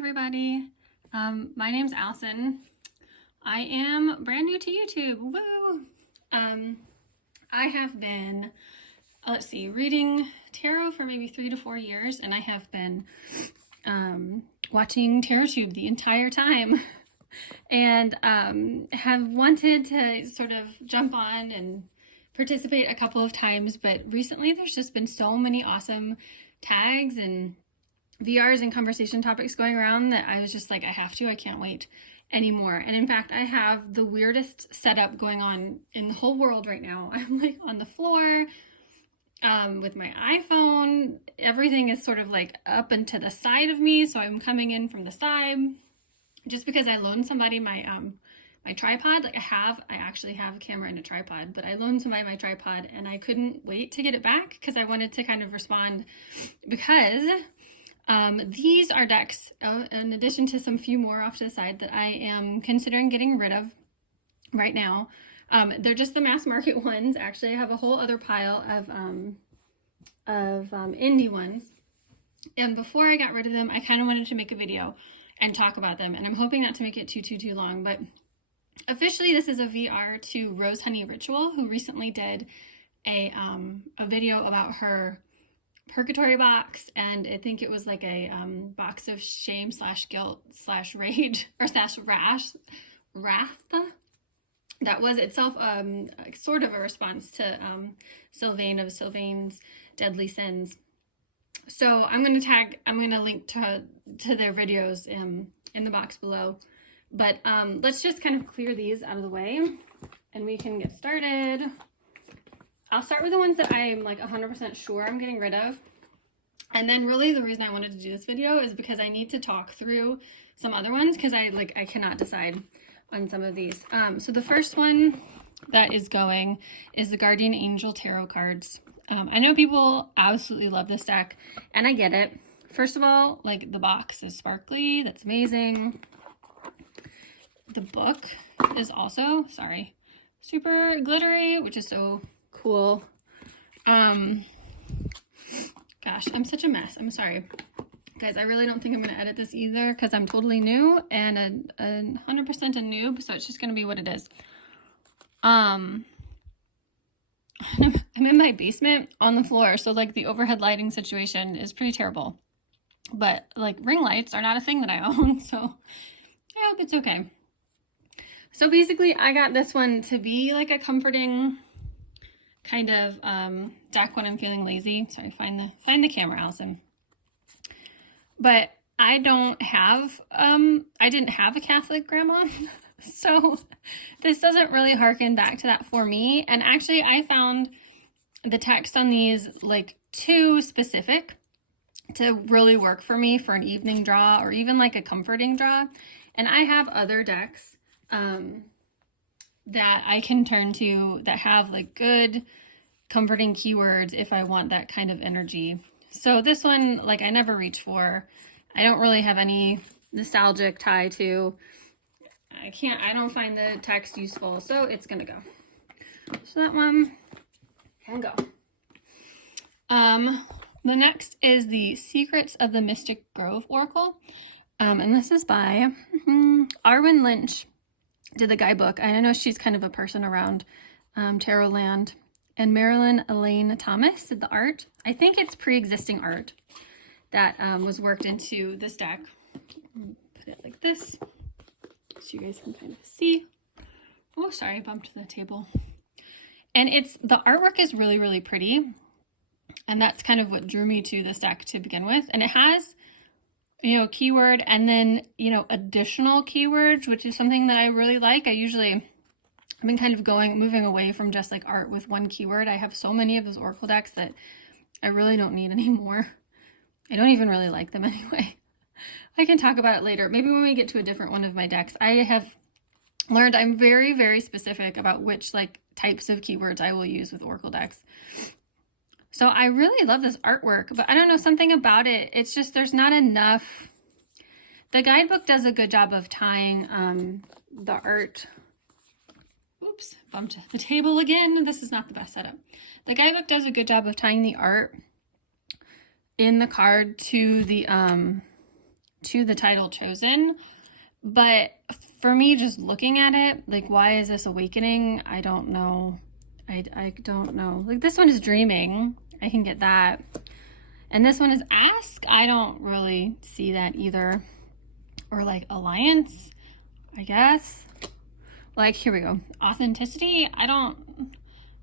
everybody. My name's Allison. I am brand new to YouTube. Woo! I have been, reading tarot for maybe 3 to 4 years, and I have been watching TarotTube the entire time, and have wanted to sort of jump on and participate a couple of times, but recently there's just been so many awesome tags and VRs and conversation topics going around that I was just like, I can't wait anymore. And in fact, I have the weirdest setup going on in the whole world right now. I'm like on the floor with my iPhone. Everything is sort of like up and to the side of me, so I'm coming in from the side just because I loaned somebody my my tripod. Like I actually have a camera and a tripod, but I loaned somebody my tripod and I couldn't wait to get it back because I wanted to kind of respond, because these are decks, in addition to some few more off to the side, that I am considering getting rid of right now. They're just the mass market ones. Actually, I have a whole other pile of indie ones. And before I got rid of them, I kind of wanted to make a video and talk about them. And I'm hoping not to make it too long. But officially, this is a VR to Rose Honey Ritual, who recently did a video about her Purgatory Box, and I think it was like a box of shame / guilt / rage or / wrath. That was itself sort of a response to Sylvain of Sylvain's Deadly Sins. So I'm gonna link to their videos in the box below. But let's just kind of clear these out of the way and we can get started. I'll start with the ones that I'm like 100% sure I'm getting rid of. And then really the reason I wanted to do this video is because I need to talk through some other ones, because I cannot decide on some of these. So the first one that is going is the Guardian Angel Tarot cards. I know people absolutely love this deck, and I get it. First of all, like, the box is sparkly. That's amazing. The book is also, super glittery, which is so cool. Gosh, I'm such a mess. I'm sorry. Guys, I really don't think I'm going to edit this either, because I'm totally new and 100% a noob, so it's just going to be what it is. I'm in my basement on the floor, so like the overhead lighting situation is pretty terrible. But like ring lights are not a thing that I own, so I hope it's okay. So basically, I got this one to be like a comforting kind of deck when I'm feeling lazy. Sorry, find the camera, Allison. But I didn't have a Catholic grandma, so this doesn't really harken back to that for me. And actually, I found the text on these like too specific to really work for me for an evening draw or even like a comforting draw. And I have other decks that I can turn to that have like good comforting keywords if I want that kind of energy. So this one, like, I never reach for. I don't really have any nostalgic tie to. I don't find the text useful, so it's gonna go. So that one can go. The next is the Secrets of the Mystic Grove Oracle. And this is by Arwen Lynch. Did the guidebook. I know she's kind of a person around Tarot Land. And Marilyn Elaine Thomas did the art. I think it's pre-existing art that was worked into this deck. Put it like this so you guys can kind of see. Oh, sorry, I bumped the table. And the artwork is really pretty. And that's kind of what drew me to this deck to begin with. And it has, keyword and then, additional keywords, which is something that I really like. I've been kind of moving away from just like art with one keyword. I have so many of those Oracle decks that I really don't need anymore. I don't even really like them anyway. I can talk about it later. Maybe when we get to a different one of my decks. I have learned I'm very specific about which like types of keywords I will use with Oracle decks. So I really love this artwork, but I don't know, something about it. It's just, there's not enough. The guidebook does a good job of tying the art. Oops, bumped the table again. This is not the best setup. The guidebook does a good job of tying the art in the card to the to the title chosen. But for me, just looking at it, like, why is this awakening? I don't know. I don't know. Like, this one is dreaming. I can get that. And this one is ask. I don't really see that either. Or like alliance, I guess. Like, here we go. Authenticity. I don't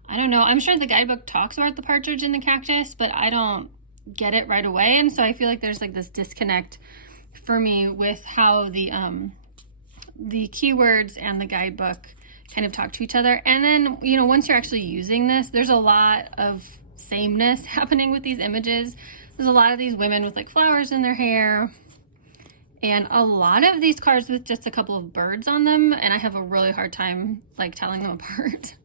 know. I'm sure the guidebook talks about the partridge and the cactus, but I don't get it right away. And so I feel like there's like this disconnect for me with how the keywords and the guidebook kind of talk to each other. And then, you know, once you're actually using this, there's a lot of sameness happening with these images. There's a lot of these women with like flowers in their hair, and a lot of these cards with just a couple of birds on them, and I have a really hard time like telling them apart.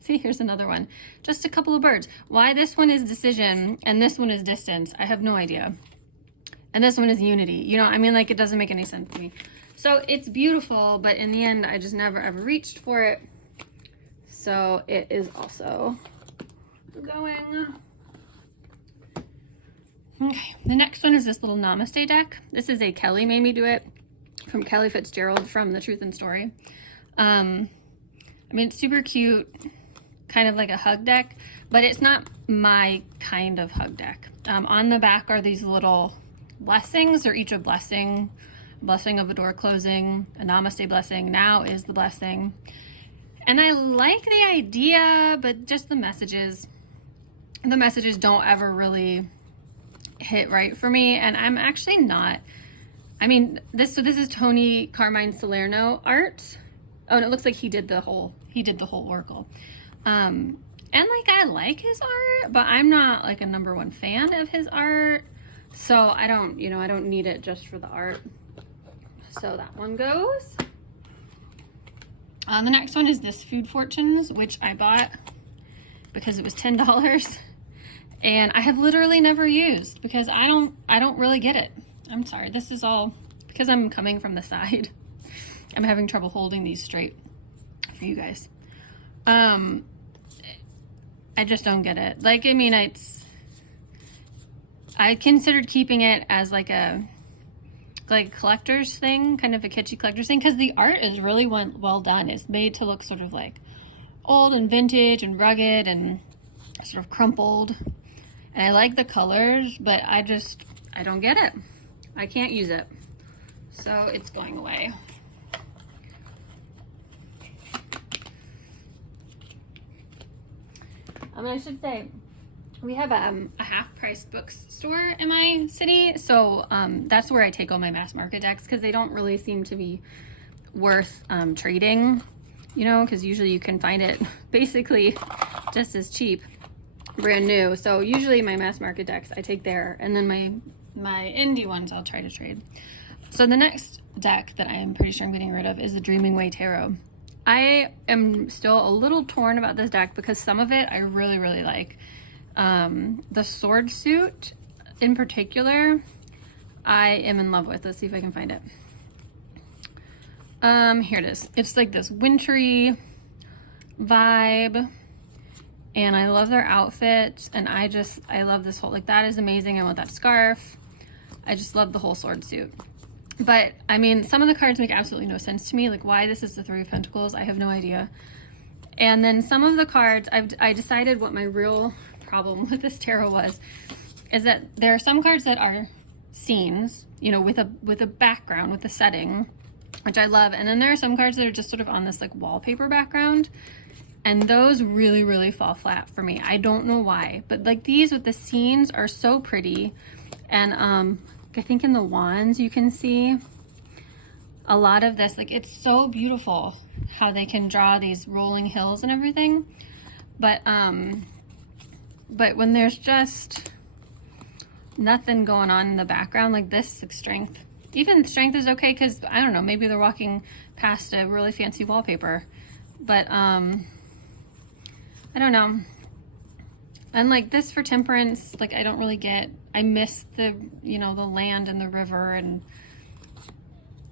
See, here's another one. Just a couple of birds. Why this one is decision and this one is distance, I have no idea. And this one is unity. You know, I mean, like, it doesn't make any sense to me. So it's beautiful, but in the end, I just never ever reached for it. So it is also going. Okay, the next one is this little Namaste deck. This is a Kelly made me do it, from Kelly Fitzgerald from The Truth and Story. I mean, it's super cute, kind of like a hug deck, but it's not my kind of hug deck. On the back are these little blessings. They're each a blessing. Blessing of a door closing, a namaste blessing, now is the blessing. And I like the idea, but just the messages don't ever really hit right for me. And I'm actually not, I mean, this is Tony Carmine Salerno art. Oh, and it looks like he did the whole oracle. And like, I like his art, but I'm not like a #1 fan of his art. So I don't need it just for the art. So that one goes. The next one is this Food Fortunes, which I bought because it was $10, and I have literally never used because I don't really get it. I'm sorry. This is all because I'm coming from the side. I'm having trouble holding these straight for you guys. I just don't get it. Like, I mean, I considered keeping it as like a collector's thing, kind of a kitschy collector's thing, because the art is really well done. It's made to look sort of like old and vintage and rugged and sort of crumpled. And I like the colors, but I don't get it. I can't use it. So it's going away. I should say, we have a half-priced bookstore in my city, so that's where I take all my mass market decks, because they don't really seem to be worth trading, you know, because usually you can find it basically just as cheap, brand new. So usually my mass market decks I take there, and then my indie ones I'll try to trade. So the next deck that I'm pretty sure I'm getting rid of is the Dreaming Way Tarot. I am still a little torn about this deck because some of it I really, really like. The sword suit in particular, I am in love with. Let's see if I can find it. Here it is. It's like this wintry vibe, and I love their outfits, and I love this whole, like, that is amazing. I want that scarf. I just love the whole sword suit. But I mean, some of the cards make absolutely no sense to me. Like, why this is the Three of Pentacles, I have no idea. And then some of the cards, I decided what my real problem with this tarot is that there are some cards that are scenes, you know, with a background, with a setting, which I love. And then there are some cards that are just sort of on this like wallpaper background. And those really, really fall flat for me. I don't know why, but like these with the scenes are so pretty. And I think in the wands you can see a lot of this. Like, it's so beautiful how they can draw these rolling hills and everything. But when there's just nothing going on in the background, like this, like strength, even strength is okay because, I don't know, maybe they're walking past a really fancy wallpaper. But I don't know. And like this for temperance, like I don't really get, I miss the, you know, the land and the river and,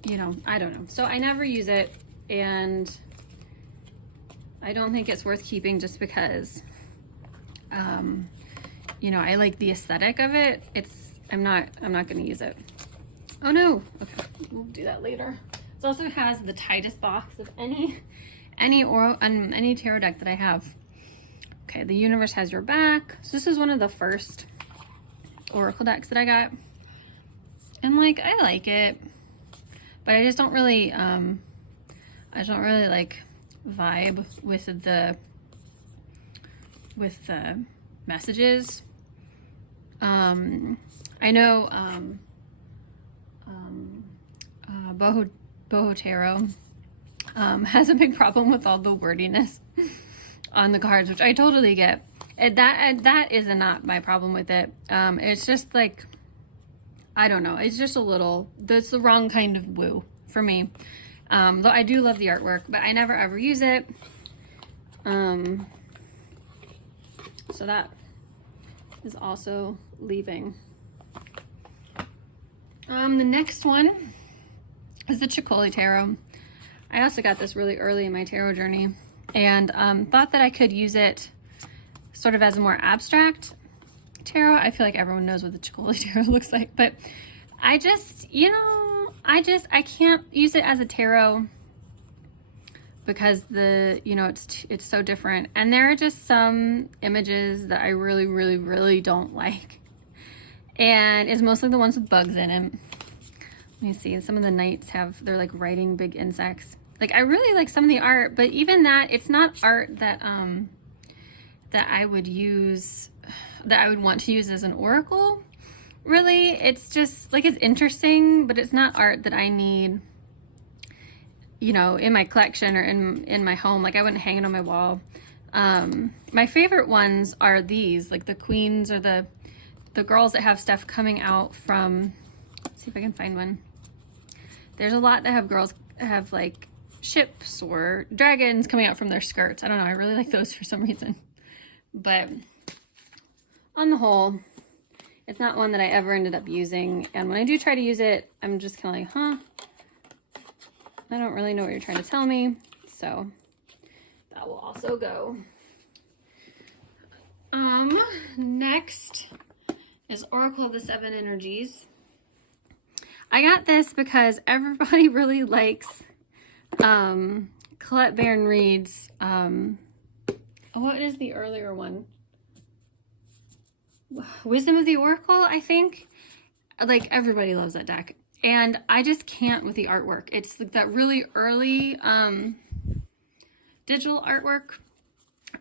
you know, I don't know. So I never use it, and I don't think it's worth keeping just because, you know, I like the aesthetic of it. I'm not going to use it. Oh no, okay, we'll do that later. This also has the tightest box of any tarot deck that I have. Okay, the universe has your back. So this is one of the first oracle decks that I got. And like, I like it, but I just don't really, like vibe with the messages. I know, Boho Tarot, has a big problem with all the wordiness on the cards, which I totally get. That is not my problem with it. It's just like, I don't know. It's just a little, that's the wrong kind of woo for me. Though I do love the artwork, but I never ever use it. So that is also leaving. The next one is the Chicoli Tarot. I also got this really early in my tarot journey, and thought that I could use it sort of as a more abstract tarot. I feel like everyone knows what the Chicoli Tarot looks like, but I just, you know, I can't use it as a tarot because it's so different. And there are just some images that I really, really, really don't like. And it's mostly the ones with bugs in it. Let me see. Some of the knights they're like riding big insects. Like, I really like some of the art, but even that, it's not art that I would want to use as an oracle. Really, it's just like, it's interesting, but it's not art that I need, in my collection or in my home. Like, I wouldn't hang it on my wall. My favorite ones are these, like the queens or the girls that have stuff coming out from, let's see if I can find one. There's a lot that have girls have like ships or dragons coming out from their skirts. I don't know, I really like those for some reason. But on the whole, it's not one that I ever ended up using. And when I do try to use it, I'm just kind of like, I don't really know what you're trying to tell me. So that will also go. Next is Oracle of the Seven Energies. I got this because everybody really likes Colette Baron Reid's, what is the earlier one? Wisdom of the Oracle, I think. Like, everybody loves that deck. And I just can't with the artwork. It's like that really early digital artwork.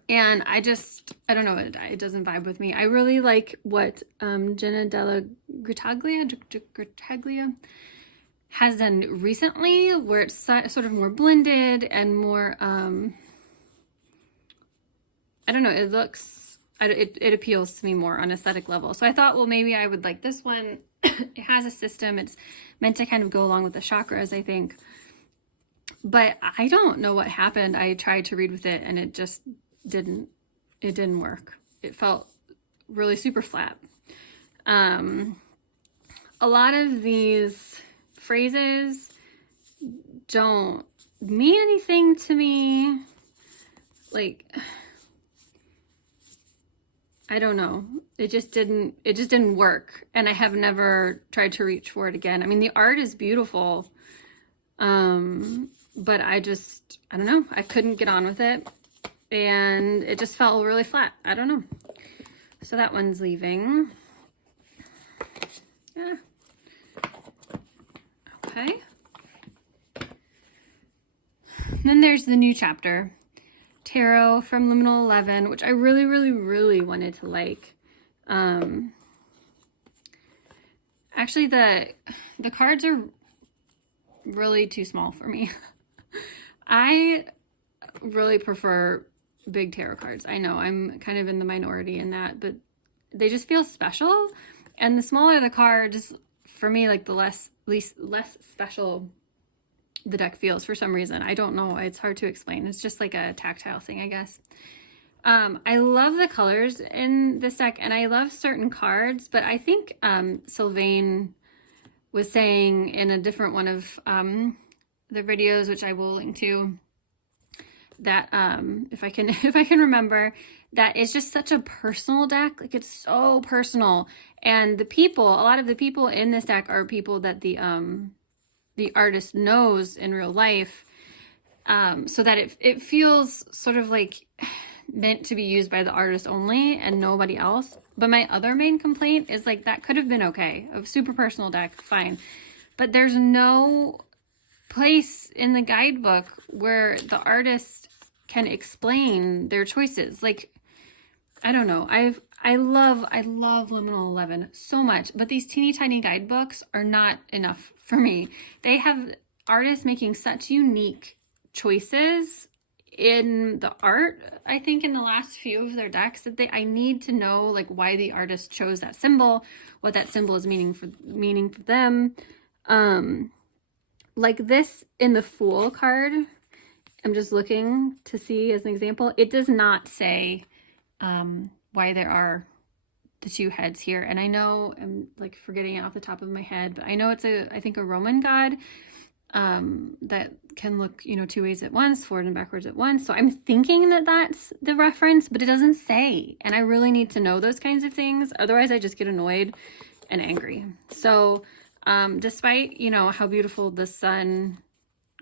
And I don't know, it doesn't vibe with me. I really like what Jenna Della Grataglia has done recently, where it's sort of more blended and more, I don't know, it appeals to me more on aesthetic level. So I thought, well, maybe I would like this one. It has a system. It's meant to kind of go along with the chakras, I think. But I don't know what happened. I tried to read with it and it just didn't work. It felt really super flat. A lot of these phrases don't mean anything to me. Like, I don't know. It just didn't work. And I have never tried to reach for it again. I mean, the art is beautiful. But I don't know. I couldn't get on with it. And it just felt really flat. I don't know. So that one's leaving. Yeah. Okay. Then there's the new chapter. Tarot from Liminal 11, which I really, really, really wanted to like. Actually, the cards are really too small for me. I really prefer big tarot cards. I know I'm kind of in the minority in that, but they just feel special. And the smaller the cards, for me, like the less special the deck feels for some reason. I don't know. It's hard to explain. It's just like a tactile thing, I guess. I love the colors in this deck, and I love certain cards, but I think Sylvain was saying in a different one of their videos, which I will link to, that if I can remember, that is just such a personal deck. Like, it's so personal. And a lot of the people in this deck are people that the artist knows in real life. So that it feels sort of like meant to be used by the artist only and nobody else. But my other main complaint is, like, that could have been okay. A super personal deck, fine. But there's no place in the guidebook where the artist can explain their choices. Like, I don't know. I love Liminal 11 so much, but these teeny tiny guidebooks are not enough for me. They have artists making such unique choices in the art, I think, in the last few of their decks, that I need to know, like, why the artist chose that symbol, what that symbol is meaning for them. Like this in the Fool card, I'm just looking to see as an example, it does not say why there are the two heads here. And I know I'm like forgetting it off the top of my head, but I know it's I think a Roman god that can look, two ways at once, forward and backwards at once. So I'm thinking that that's the reference, but it doesn't say. And I really need to know those kinds of things. Otherwise I just get annoyed and angry. So despite, how beautiful the sun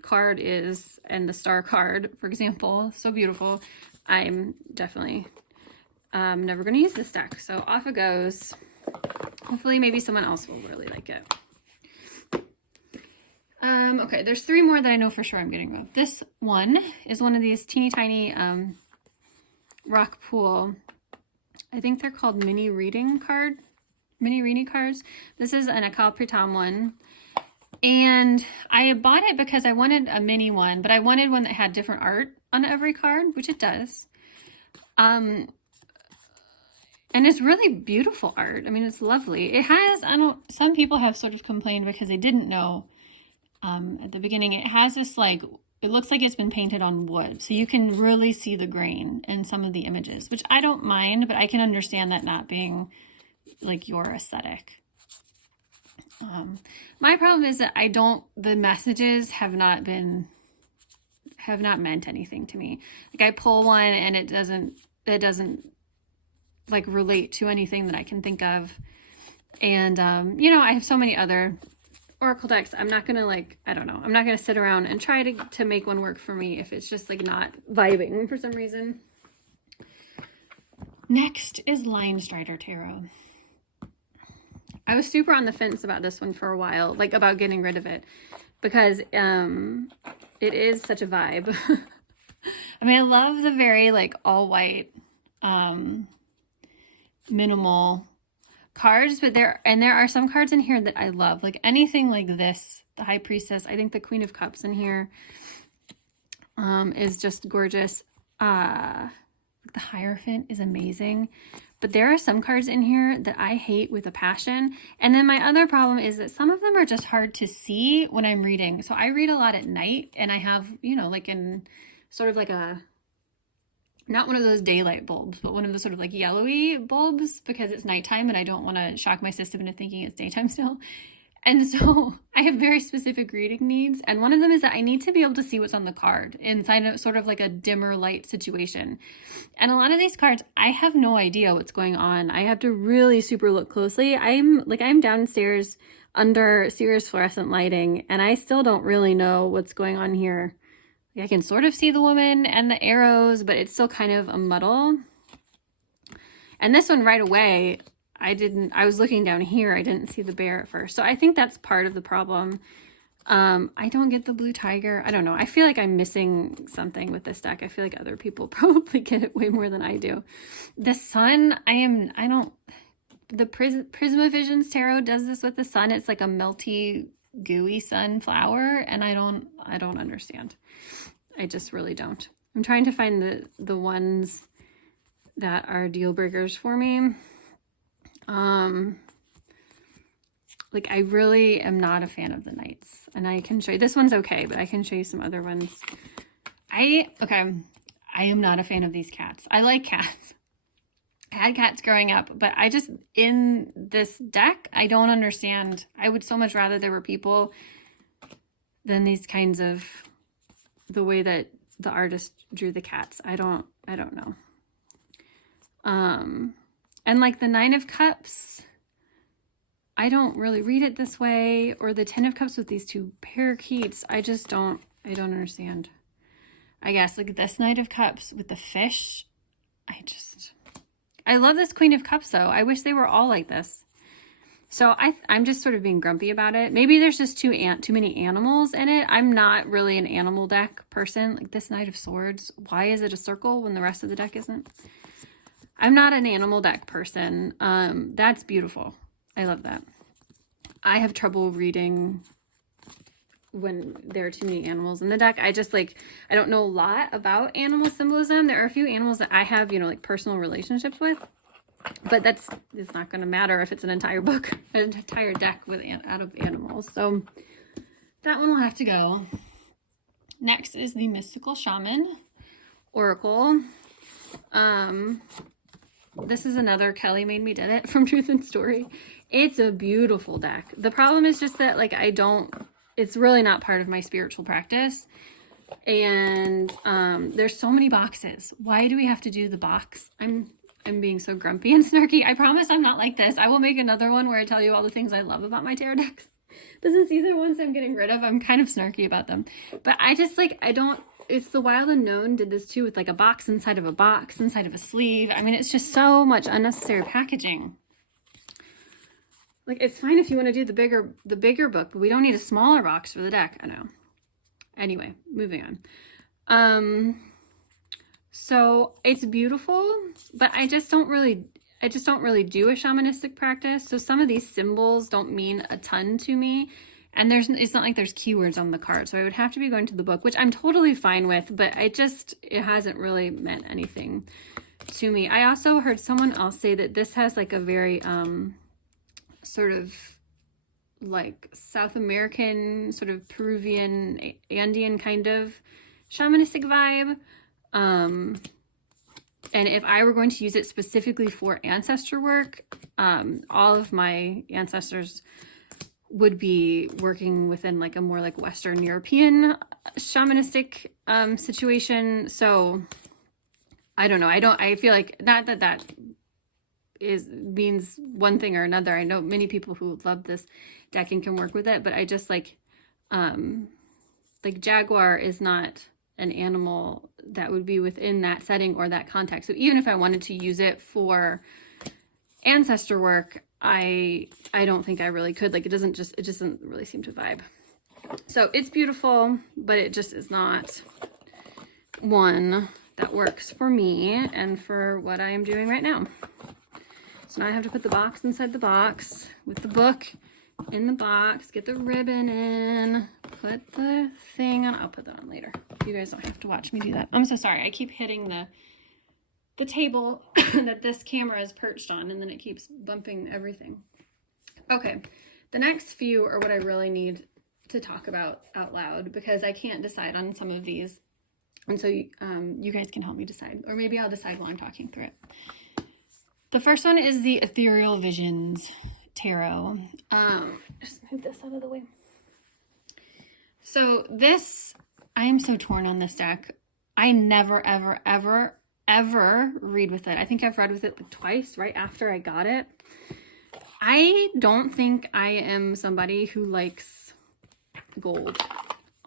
card is and the star card, for example, so beautiful, I'm definitely never going to use this deck. So off it goes. Hopefully maybe someone else will really like it. Okay, there's 3 more that I know for sure I'm getting rid of. This one is one of these teeny tiny rock pool. I think they're called mini reading cards. This is an Akal Pritam one. And I bought it because I wanted a mini one, but I wanted one that had different art on every card, which it does. And it's really beautiful art. I mean, it's lovely. It has, some people have sort of complained because they didn't know at the beginning. It has this, like, it looks like it's been painted on wood. So you can really see the grain in some of the images, which I don't mind, but I can understand that not being like your aesthetic. My problem is that the messages have not meant anything to me. Like, I pull one and it doesn't like relate to anything that I can think of. And, I have so many other Oracle decks. I'm not going to, like, I don't know. I'm not going to sit around and try to make one work for me if it's just, like, not vibing for some reason. Next is Line Strider Tarot. I was super on the fence about this one for a while, like, about getting rid of it, because it is such a vibe. I mean, I love the very, like, all white minimal cards, but there are some cards in here that I love, like anything like this, the High Priestess. I think the Queen of Cups in here is just gorgeous. The Hierophant is amazing, but there are some cards in here that I hate with a passion. And then my other problem is that some of them are just hard to see when I'm reading. So I read a lot at night, and I have, like in sort of like not one of those daylight bulbs, but one of the sort of like yellowy bulbs, because it's nighttime and I don't want to shock my system into thinking it's daytime still. And so I have very specific reading needs. And one of them is that I need to be able to see what's on the card inside of sort of like a dimmer light situation. And a lot of these cards, I have no idea what's going on. I have to really super look closely. I'm downstairs under Sears fluorescent lighting, and I still don't really know what's going on here. I can sort of see the woman and the arrows, but it's still kind of a muddle. And this one right away, I was looking down here. I didn't see the bear at first. So I think that's part of the problem. I don't get the blue tiger. I don't know. I feel like I'm missing something with this deck. I feel like other people probably get it way more than I do. The sun, the Prisma Visions Tarot does this with the sun. It's like a melty, gooey sunflower, and I don't understand. I just really don't. I'm trying to find the ones that are deal breakers for me. Like, I really am not a fan of the knights, and I can show you, this one's okay, but I can show you some other ones. I am not a fan of these cats. I like cats. I had cats growing up, but in this deck, I don't understand. I would so much rather there were people than these kinds of, the way that the artist drew the cats. I don't know. And like the Nine of Cups, I don't really read it this way, or the Ten of Cups with these two parakeets. I don't understand. I guess like this Knight of Cups with the fish. I love this Queen of Cups though. I wish they were all like this. So I'm just sort of being grumpy about it. Maybe there's just too many animals in it. I'm not really an animal deck person. Like this Knight of Swords. Why is it a circle when the rest of the deck isn't? I'm not an animal deck person. That's beautiful. I love that. I have trouble reading when there are too many animals in the deck. I don't know a lot about animal symbolism. There are a few animals that I have, like personal relationships with, but it's not going to matter if it's an entire book, an entire deck out of animals. So that one will have to go. Next is the Mystical Shaman Oracle. This is another Kelly Made Me Did It from Truth and Story. It's a beautiful deck. The problem is just that it's really not part of my spiritual practice. And there's so many boxes. Why do we have to do the box? I'm being so grumpy and snarky. I promise I'm not like this. I will make another one where I tell you all the things I love about my tarot decks. But since these are ones I'm getting rid of, I'm kind of snarky about them. But it's the Wild Unknown did this too with like a box inside of a box inside of a sleeve. I mean, it's just so much unnecessary packaging. Like, it's fine if you want to do the bigger book, but we don't need a smaller box for the deck. I know. Anyway, moving on. So it's beautiful, but I just don't really do a shamanistic practice. So some of these symbols don't mean a ton to me. And it's not like there's keywords on the card. So I would have to be going to the book, which I'm totally fine with, but it hasn't really meant anything to me. I also heard someone else say that this has like a very, sort of like South American, sort of Peruvian, Andean kind of shamanistic vibe. And if I were going to use it specifically for ancestor work, all of my ancestors would be working within like a more like Western European shamanistic situation. So I don't know. I feel like not that means one thing or another. I know many people who love this deck and can work with it, but I just like jaguar is not an animal that would be within that setting or that context. So even if I wanted to use it for ancestor work, I don't think I really could. Like, it doesn't really seem to vibe. So it's beautiful, but it just is not one that works for me and for what I am doing right now. So now I have to put the box inside the box with the book in the box, get the ribbon in, put the thing on. I'll put that on later. You guys don't have to watch me do that. I'm so sorry. I keep hitting the table that this camera is perched on, and then it keeps bumping everything. Okay, the next few are what I really need to talk about out loud because I can't decide on some of these. And so you guys can help me decide, or maybe I'll decide while I'm talking through it. The first one is the Ethereal Visions Tarot. Just move this out of the way. So this, I am so torn on this deck. I never, ever, ever, ever read with it. I think I've read with it like twice right after I got it. I don't think I am somebody who likes gold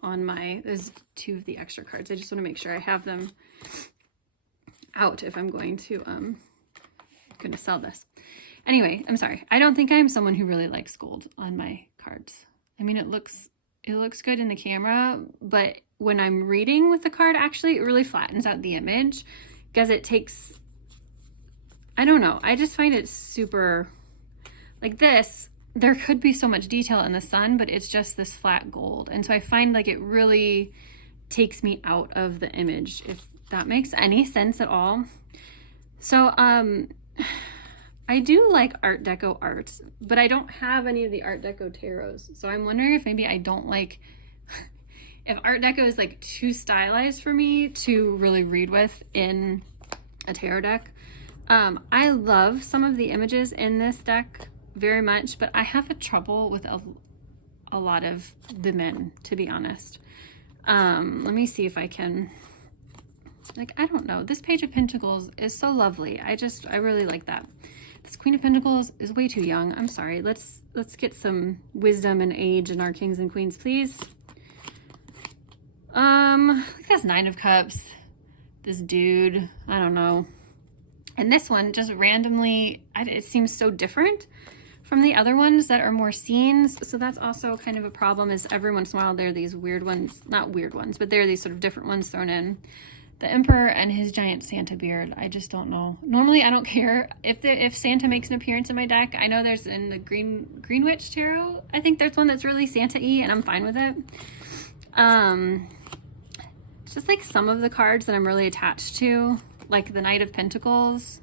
on there's two of the extra cards. I just want to make sure I have them out if I'm going to sell this. Anyway, I'm sorry. I don't think I'm someone who really likes gold on my cards. I mean, it looks good in the camera, but when I'm reading with the card, actually, it really flattens out the image because it takes, I don't know. I just find it super, like this, there could be so much detail in the sun, but it's just this flat gold. And so I find like it really takes me out of the image, if that makes any sense at all. So, I do like Art Deco arts, but I don't have any of the Art Deco tarots. So I'm wondering if maybe I don't like, if Art Deco is like too stylized for me to really read with in a tarot deck. I love some of the images in this deck very much, but I have a trouble with a lot of the men, to be honest. Let me see if I can Like, I don't know. This Page of Pentacles is so lovely. I really like that. This Queen of Pentacles is way too young. I'm sorry. Let's get some wisdom and age in our kings and queens, please. Look, that's Nine of Cups. This dude, I don't know. And this one just randomly, it seems so different from the other ones that are more scenes. So that's also kind of a problem, is every once in a while there are these weird ones, not weird ones, but there are these sort of different ones thrown in. The Emperor and his giant Santa beard. I just don't know. Normally I don't care if Santa makes an appearance in my deck. I know there's in the Green Witch Tarot, I think there's one that's really Santa-y and I'm fine with it. It's just like some of the cards that I'm really attached to, like the Knight of Pentacles.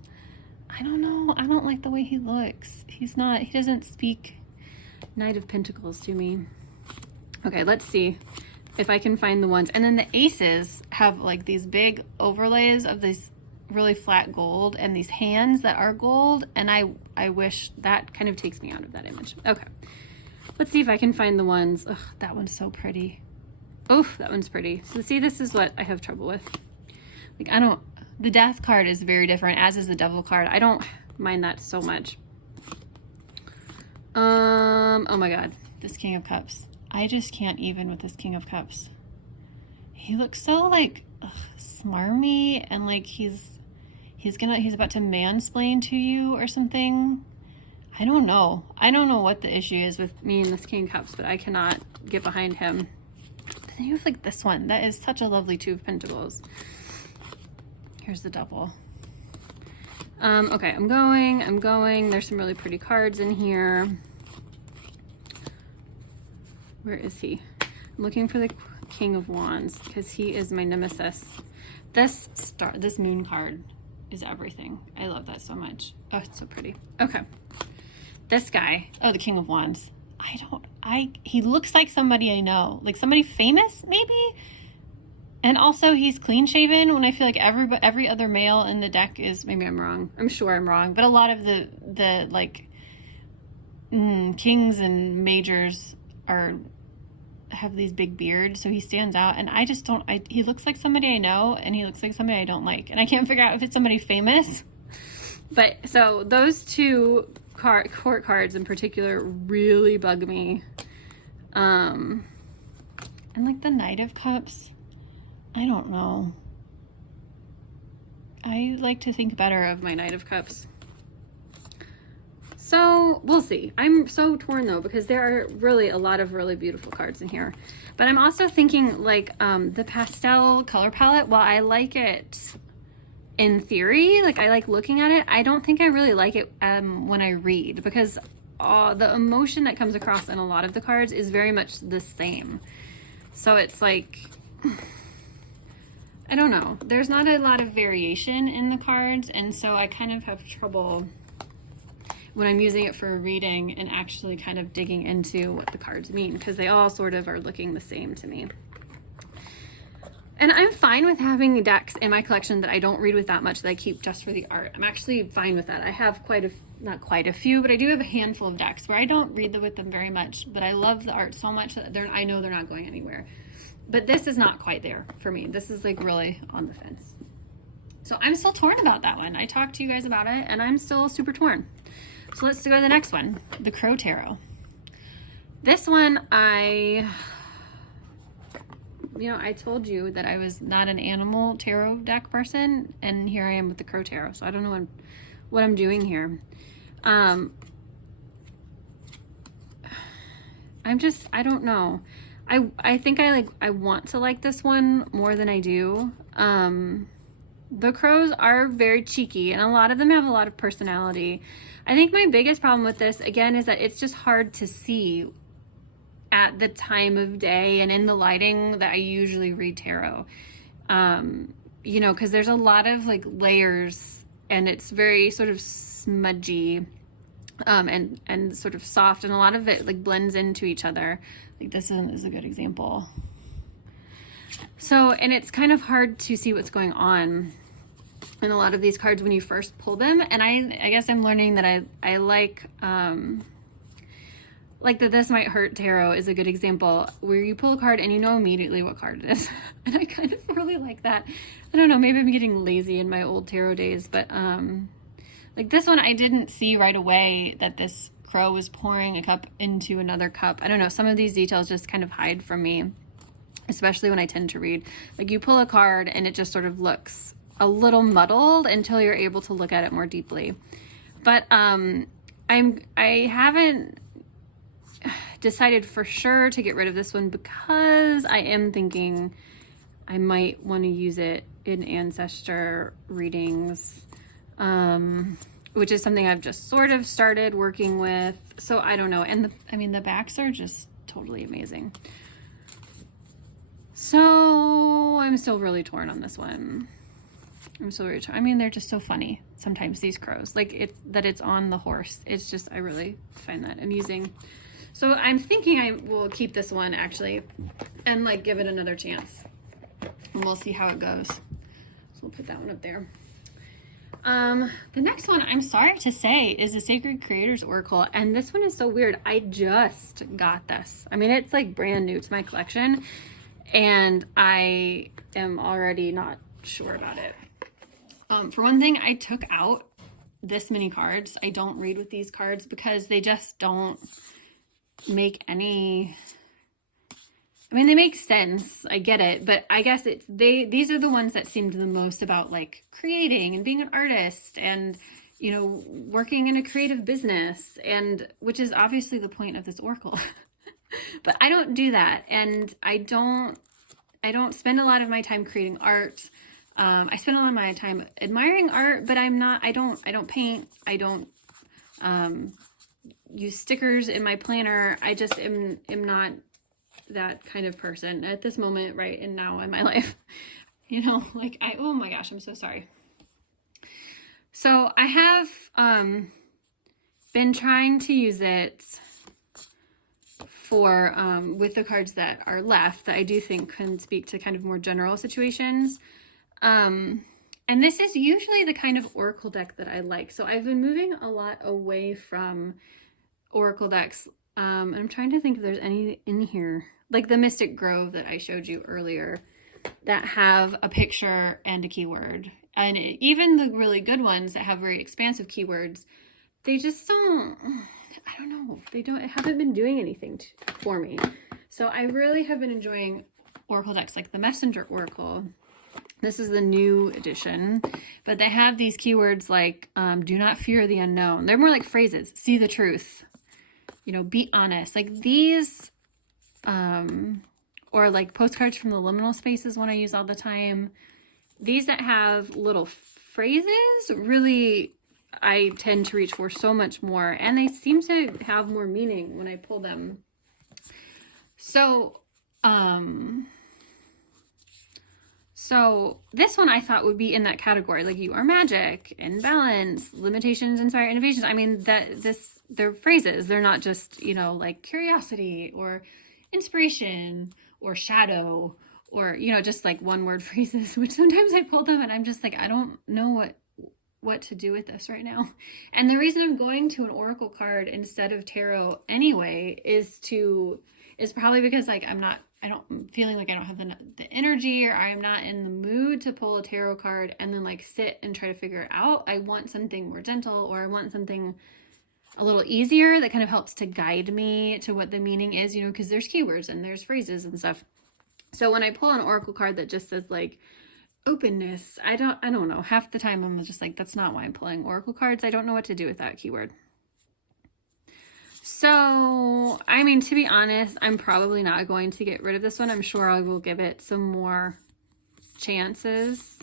I don't know. I don't like the way he looks. He doesn't speak Knight of Pentacles to me. Okay, let's see if I can find the ones. And then the aces have like these big overlays of this really flat gold and these hands that are gold. And I wish that kind of takes me out of that image. Okay, let's see if I can find the ones. Ugh, that one's so pretty. Oof, that one's pretty. So see, this is what I have trouble with. Like, the Death card is very different, as is the Devil card. I don't mind that so much. Oh my God, this King of Cups. I just can't even with this King of Cups. He looks so like smarmy and like he's about to mansplain to you or something. I don't know. I don't know what the issue is with me and this King of Cups, but I cannot get behind him. But then you have like this one. That is such a lovely Two of Pentacles. Here's the Devil. Okay, I'm going. There's some really pretty cards in here. Where is he? I'm looking for the King of Wands because he is my nemesis. This moon card is everything. I love that so much. Oh, it's so pretty. Okay. This guy, the King of Wands. He looks like somebody I know, like somebody famous maybe. And also he's clean shaven when I feel like every other male in the deck is, maybe I'm wrong. I'm sure I'm wrong. But a lot of the like kings and majors have these big beards, so he stands out. And I just don't, he looks like somebody I know and he looks like somebody I don't like. And I can't figure out if it's somebody famous. But so those two court cards in particular really bug me. And like the Knight of Cups, I don't know. I like to think better of my Knight of Cups. So we'll see. I'm so torn though, because there are really a lot of really beautiful cards in here. But I'm also thinking like the pastel color palette, while I like it in theory, like I like looking at it, I don't think I really like it when I read, because the emotion that comes across in a lot of the cards is very much the same. So it's like, I don't know. There's not a lot of variation in the cards, and so I kind of have trouble when I'm using it for a reading and actually kind of digging into what the cards mean, because they all sort of are looking the same to me. And I'm fine with having decks in my collection that I don't read with that much, that I keep just for the art. I'm actually fine with that. I have not quite a few, but I do have a handful of decks where I don't read with them very much, but I love the art so much that I know they're not going anywhere. But this is not quite there for me. This is like really on the fence. So I'm still torn about that one. I talked to you guys about it and I'm still super torn. So let's go to the next one, the Crow Tarot. This one, I told you that I was not an animal tarot deck person, and here I am with the Crow Tarot. So I don't know what I'm doing here. I don't know. I think I want to like this one more than I do. The crows are very cheeky, and a lot of them have a lot of personality. I think my biggest problem with this, again, is that it's just hard to see at the time of day and in the lighting that I usually read tarot. Because there's a lot of like layers, and it's very sort of smudgy, and sort of soft, and a lot of it like blends into each other. Like this one is a good example. So, and it's kind of hard to see what's going on in a lot of these cards when you first pull them. And I guess I'm learning that I like like the This Might Hurt tarot is a good example where you pull a card and you know immediately what card it is. And I kind of really like that. I don't know, maybe I'm getting lazy in my old tarot days, but like this one, I didn't see right away that this crow was pouring a cup into another cup. I don't know, some of these details just kind of hide from me, especially when I tend to read. Like you pull a card and it just sort of looks a little muddled until you're able to look at it more deeply. But I haven't decided for sure to get rid of this one because I am thinking I might want to use it in ancestor readings, which is something I've just sort of started working with. So I don't know. And the backs are just totally amazing. So I'm still really torn on this one. I'm still really torn. I mean, they're just so funny sometimes, these crows. Like it's on the horse. It's just, I really find that amusing. So I'm thinking I will keep this one actually and like give it another chance. And we'll see how it goes. So we'll put that one up there. The next one, I'm sorry to say, is the Sacred Creators Oracle. And this one is so weird. I just got this. I mean, it's like brand new to my collection. And I am already not sure about it. For one thing, I took out this many cards. I don't read with these cards because they just don't make any, I mean, they make sense, I get it, but I guess these are the ones that seemed the most about like creating and being an artist and, you know, working in a creative business, and which is obviously the point of this oracle. But I don't do that, and I don't spend a lot of my time creating art. I spend a lot of my time admiring art, but I don't paint, I don't use stickers in my planner. I just am not that kind of person at this moment, right, and now in my life. You know, like oh my gosh, I'm so sorry. So I have been trying to use it for with the cards that are left that I do think can speak to kind of more general situations. And this is usually the kind of oracle deck that I like. So I've been moving a lot away from oracle decks. I'm trying to think if there's any in here, like the Mystic Grove that I showed you earlier, that have a picture and a keyword. And even the really good ones that have very expansive keywords, they just don't, I don't know, haven't been doing anything for me. So I really have been enjoying oracle decks like the Messenger Oracle. This is the new edition, but they have these keywords like do not fear the unknown. They're more like phrases. See the truth. You know, be honest. Like these, or like postcards from the liminal space is one I use all the time. These that have little phrases, really, I tend to reach for so much more, and they seem to have more meaning when I pull them. So, so this one I thought would be in that category, like you are magic and balance, limitations, inspire innovations. I mean, they're phrases. They're not just, you know, like curiosity or inspiration or shadow or, you know, just like one word phrases, which sometimes I pull them and I'm just like, I don't know what to do with this right now. And the reason I'm going to an oracle card instead of tarot anyway is probably because like I'm feeling like I don't have the energy, or I'm not in the mood to pull a tarot card and then like sit and try to figure it out. I want something more gentle, or I want something a little easier that kind of helps to guide me to what the meaning is, you know, because there's keywords and there's phrases and stuff. So when I pull an oracle card that just says like openness, I don't know. Half the time I'm just like, that's not why I'm pulling oracle cards. I don't know what to do with that keyword. So, I mean, to be honest, I'm probably not going to get rid of this one. I'm sure I will give it some more chances.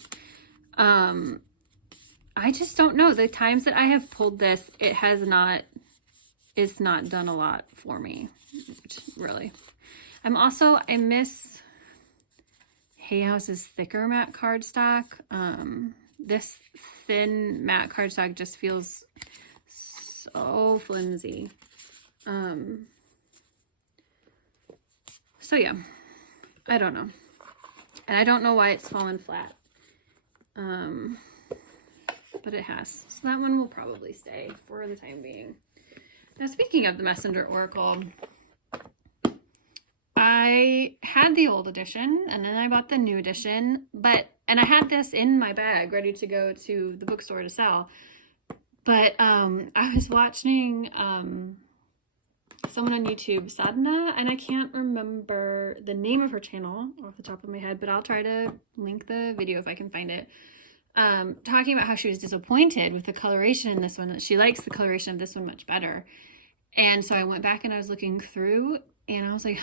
I just don't know. The times that I have pulled this, it's not done a lot for me, really. I miss Hay House's thicker matte cardstock. This thin matte cardstock just feels so flimsy. So yeah, I don't know. And I don't know why it's fallen flat. But it has. So that one will probably stay for the time being. Now, speaking of the Messenger Oracle, I had the old edition and then I bought the new edition, and I had this in my bag ready to go to the bookstore to sell. But I was watching someone on YouTube, Sadhana, and I can't remember the name of her channel off the top of my head, but I'll try to link the video if I can find it. Talking about how she was disappointed with the coloration in this one, that she likes the coloration of this one much better. And so I went back and I was looking through and I was like,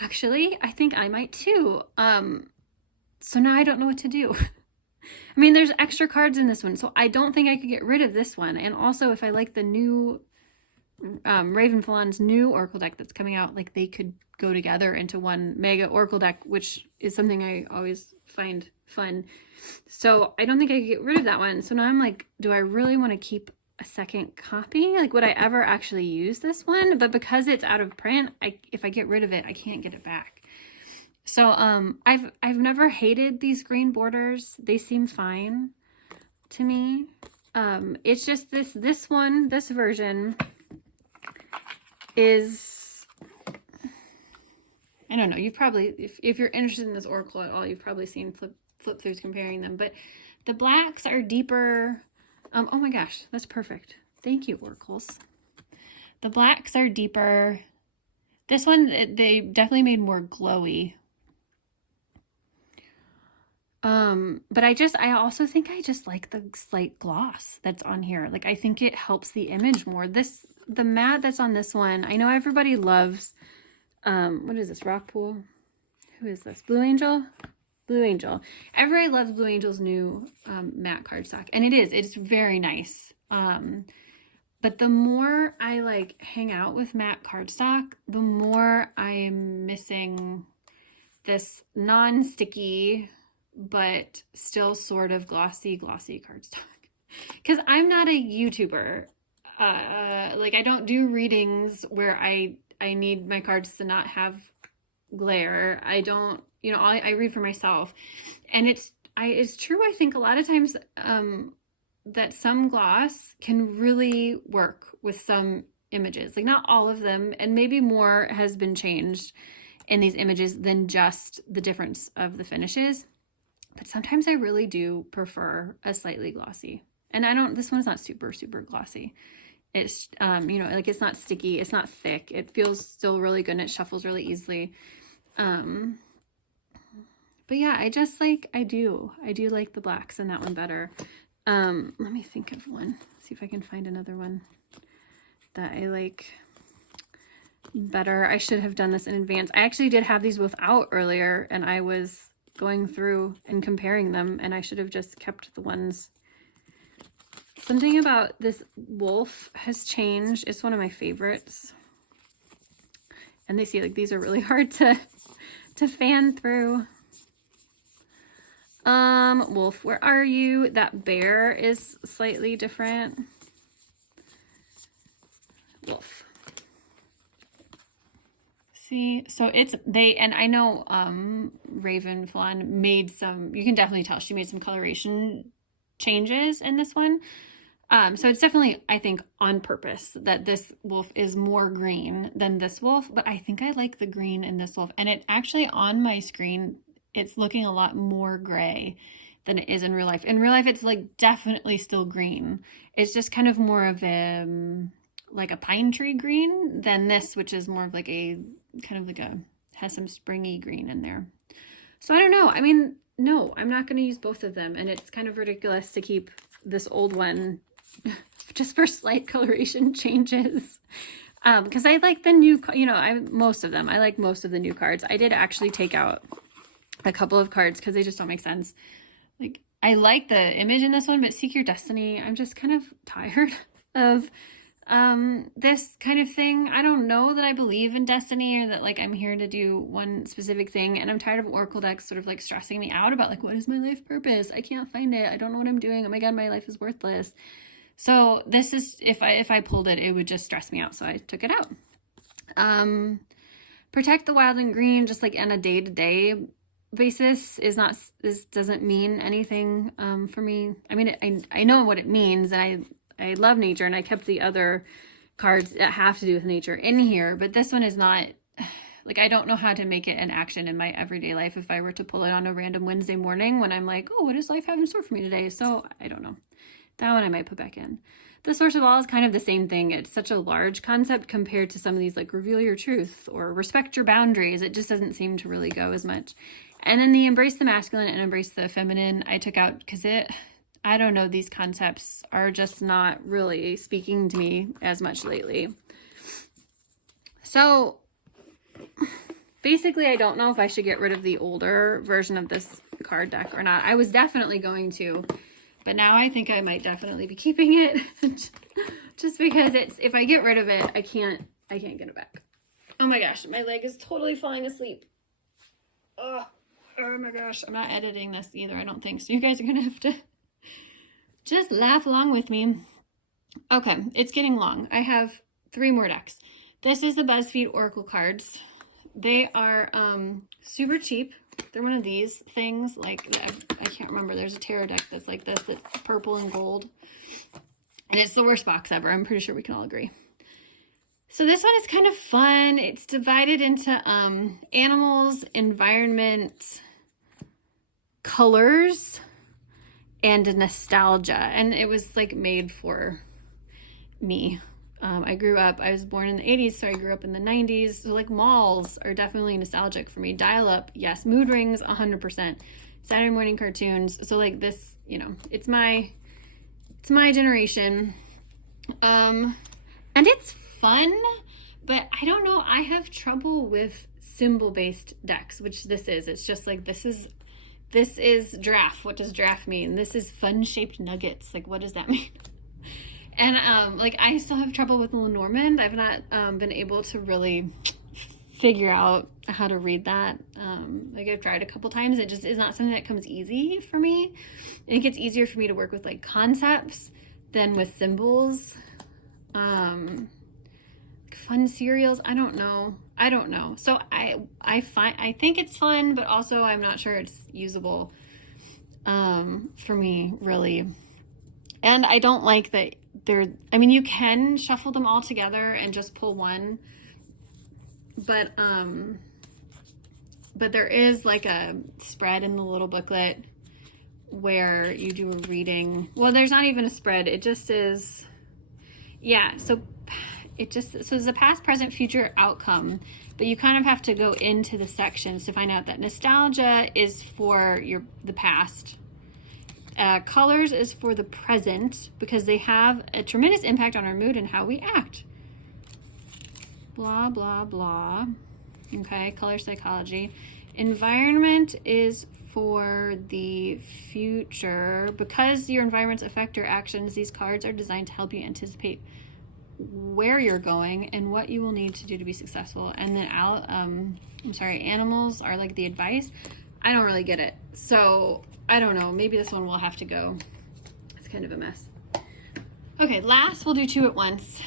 actually, I think I might too. So now I don't know what to do. I mean, there's extra cards in this one, so I don't think I could get rid of this one. And also, if I like the new Ravenfallon's new Oracle deck that's coming out, like they could go together into one mega Oracle deck, which is something I always find fun. So I don't think I could get rid of that one. So now I'm like, do I really want to keep a second copy? Like, would I ever actually use this one? But because it's out of print, if I get rid of it, I can't get it back. So I've never hated these green borders. They seem fine to me. It's just this version is, I don't know, you've probably, if you're interested in this Oracle at all, you've probably seen flip throughs comparing them, but the blacks are deeper. Oh my gosh, that's perfect. Thank you, Oracles. The blacks are deeper. This one, they definitely made more glowy. But I also think I just like the slight gloss that's on here. Like, I think it helps the image more. The matte that's on this one, I know everybody loves, what is this, Rockpool? Who is this? Blue Angel? Blue Angel. Everybody loves Blue Angel's new matte cardstock, and it's very nice. But the more I like hang out with matte cardstock, the more I'm missing this non-sticky but still sort of glossy cardstock. Because I'm not a YouTuber. Like, I don't do readings where I need my cards to not have glare. I don't, I read for myself. And it's true, I think a lot of times that some gloss can really work with some images. Like, not all of them, and maybe more has been changed in these images than just the difference of the finishes. But sometimes I really do prefer a slightly glossy. And this one's not super glossy. It's, like, it's not sticky. It's not thick. It feels still really good and it shuffles really easily. But yeah, I do like the blacks in that one better. Let me think of one. See if I can find another one that I like better. I should have done this in advance. I actually did have these both out earlier and I was going through and comparing them, and I should have just kept the ones. Something about this wolf has changed. It's one of my favorites. And they see, like, these are really hard to fan through. Wolf, where are you? That bear is slightly different. Wolf. See, so and I know Ravenfallon made some, you can definitely tell she made some coloration changes in this one. So it's definitely, I think, on purpose that this wolf is more green than this wolf, but I think I like the green in this wolf. And it actually, on my screen, it's looking a lot more gray than it is in real life. In real life, it's like definitely still green. It's just kind of more of like a pine tree green than this, which is more of like has some springy green in there. So I don't know. I mean, no, I'm not going to use both of them. And it's kind of ridiculous to keep this old one just for slight coloration changes. Because I like the new, most of them. I like most of the new cards. I did actually take out a couple of cards because they just don't make sense. Like, I like the image in this one, but Seek Your Destiny, I'm just kind of tired of this kind of thing. I don't know that I believe in destiny or that, like, I'm here to do one specific thing, and I'm tired of Oracle decks sort of like stressing me out about, like, what is my life purpose? I can't find it. I don't know what I'm doing. Oh my god, my life is worthless. So this is, if I pulled it, it would just stress me out, so I took it out. Protect the Wild and Green, just like on a day-to-day basis, doesn't mean anything for me. I mean, I know what it means, and I love nature, and I kept the other cards that have to do with nature in here, but this one is not, like, I don't know how to make it an action in my everyday life if I were to pull it on a random Wednesday morning when I'm like, oh, what does life have in store for me today? So I don't know. That one I might put back in. The source of all is kind of the same thing. It's such a large concept compared to some of these, like reveal your truth or respect your boundaries. It just doesn't seem to really go as much. And then the embrace the masculine and embrace the feminine I took out because I don't know, these concepts are just not really speaking to me as much lately. So basically, I don't know if I should get rid of the older version of this card deck or not. I was definitely going to, but now I think I might definitely be keeping it just because if I get rid of it, I can't get it back. Oh my gosh, my leg is totally falling asleep. Oh my gosh, I'm not editing this either, I don't think. So you guys are gonna have to just laugh along with me. Okay, it's getting long. I have 3 more decks. This is the BuzzFeed Oracle cards. They are super cheap. They're one of these things, like, I can't remember. There's a tarot deck that's like this, that's purple and gold. And it's the worst box ever. I'm pretty sure we can all agree. So this one is kind of fun. It's divided into animals, environment, colors, and nostalgia. And it was like made for me. I was born in the 80s, so I grew up in the 90s. So like malls are definitely nostalgic for me. Dial-up, yes. Mood rings, 100%. Saturday morning cartoons. So like this, you know, it's my generation. And it's fun, but I don't know. I have trouble with symbol-based decks, which this is. It's just like, this is giraffe. What does giraffe mean? This is fun-shaped nuggets. Like, what does that mean? And like, I still have trouble with Lenormand. I've not been able to really figure out how to read that. Like, I've tried a couple times. It just is not something that comes easy for me. I think it's easier for me to work with like concepts than with symbols. Fun cereals. I don't know. So I think it's fun, but also I'm not sure it's usable for me, really. And I don't like that you can shuffle them all together and just pull one, but there is like a spread in the little booklet where you do a reading. Well, there's not even a spread. It just is, yeah. So it's a past, present, future outcome, but you kind of have to go into the sections to find out that nostalgia is for the past. Colors is for the present because they have a tremendous impact on our mood and how we act. Blah, blah, blah. Okay, color psychology. Environment is for the future. Because your environments affect your actions, these cards are designed to help you anticipate where you're going and what you will need to do to be successful. And then animals are like the advice. I don't really get it. So I don't know. Maybe this one will have to go. It's kind of a mess. Okay, last we'll do 2 at once.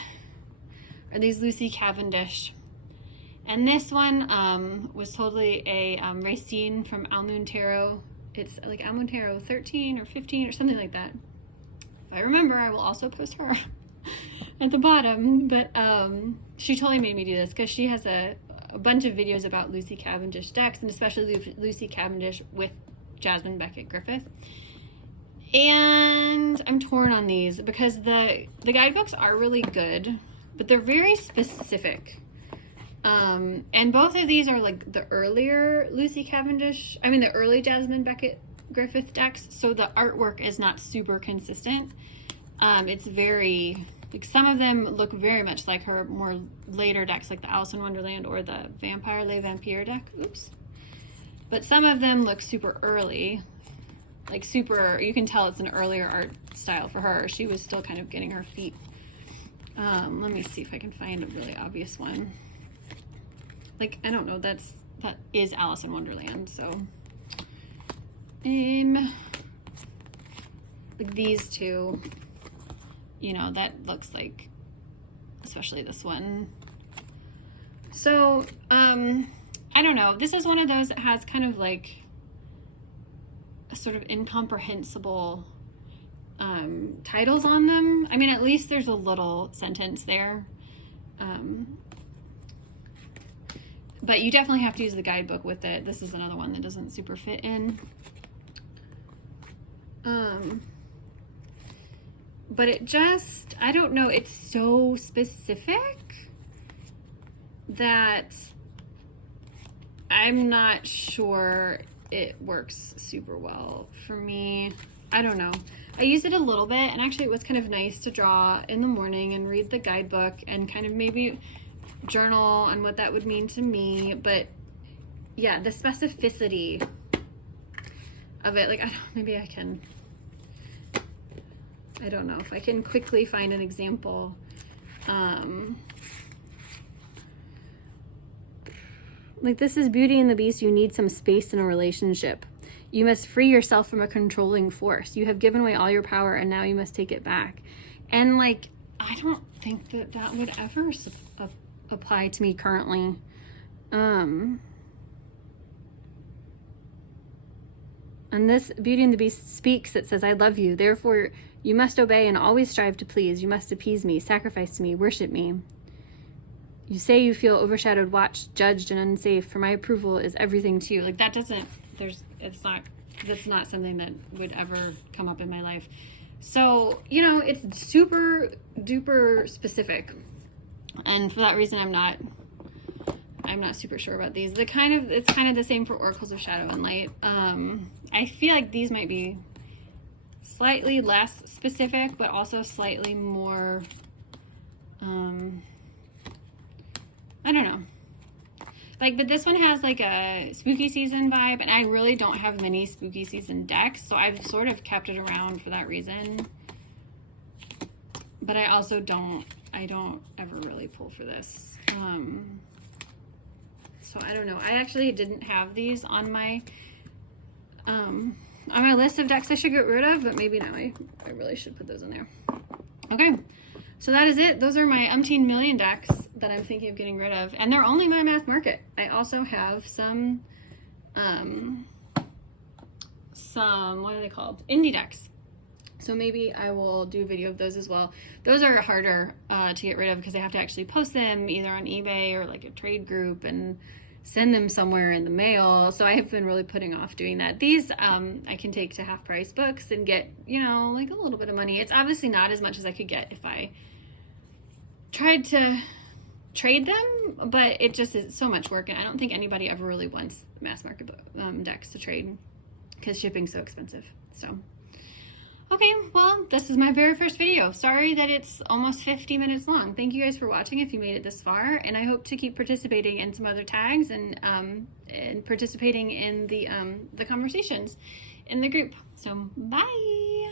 Are these Lucy Cavendish. And this one was totally a Racine from Almoon Tarot. It's like Almoon Tarot 13 or 15 or something like that. If I remember, I will also post her at the bottom. But she totally made me do this because she has a bunch of videos about Lucy Cavendish decks, and especially Lucy Cavendish with Jasmine Beckett Griffith. And I'm torn on these because the guidebooks are really good, but they're very specific. And both of these are like the earlier the early Jasmine Beckett Griffith decks, so the artwork is not super consistent. It's very, like, some of them look very much like her more later decks, like the Alice in Wonderland or the Vampire Les Vampires deck. Oops. But some of them look super early, like super, you can tell it's an earlier art style for her. She was still kind of getting her feet. Let me see if I can find a really obvious one. Like, I don't know, that is Alice in Wonderland, so. Like these two, you know, that looks like, especially this one. So, I don't know. This is one of those that has kind of like a sort of incomprehensible titles on them. I mean, at least there's a little sentence there. But you definitely have to use the guidebook with it. This is another one that doesn't super fit in. But it just, I don't know, it's so specific that I'm not sure it works super well for me. I don't know. I used it a little bit, and actually it was kind of nice to draw in the morning and read the guidebook and kind of maybe journal on what that would mean to me. But yeah, the specificity of it, like, maybe I can, I don't know if I can quickly find an example. Like, this is Beauty and the Beast. You need some space in a relationship. You must free yourself from a controlling force. You have given away all your power, and now you must take it back. And, like, I don't think that that would ever apply to me currently. And this Beauty and the Beast speaks. It says, I love you. Therefore, you must obey and always strive to please. You must appease me, sacrifice to me, worship me. You say you feel overshadowed, watched, judged, and unsafe. For my approval is everything to you. Like, that doesn't, that's not something that would ever come up in my life. So, you know, it's super duper specific. And for that reason, I'm not super sure about these. It's kind of the same for Oracles of Shadow and Light. I feel like these might be slightly less specific, but also slightly more, I don't know. Like, but this one has like a spooky season vibe, and I really don't have many spooky season decks, so I've sort of kept it around for that reason. But I also don't ever really pull for this. So I don't know. I actually didn't have these on my list of decks I should get rid of, but maybe now I really should put those in there. Okay, so that is it. Those are my umpteen million decks that I'm thinking of getting rid of, and they're only my mass market. I also have some what are they called? Indie decks. So maybe I will do a video of those as well. Those are harder to get rid of because I have to actually post them either on eBay or like a trade group and send them somewhere in the mail. So I have been really putting off doing that. These I can take to half price books and get, you know, like a little bit of money. It's obviously not as much as I could get if I tried to trade them, but it just is so much work, and I don't think anybody ever really wants mass market decks to trade because shipping's so expensive. So okay, well, this is my very first video. Sorry that it's almost 50 minutes long. Thank you guys for watching if you made it this far, and I hope to keep participating in some other tags and participating in the conversations in the group. So bye.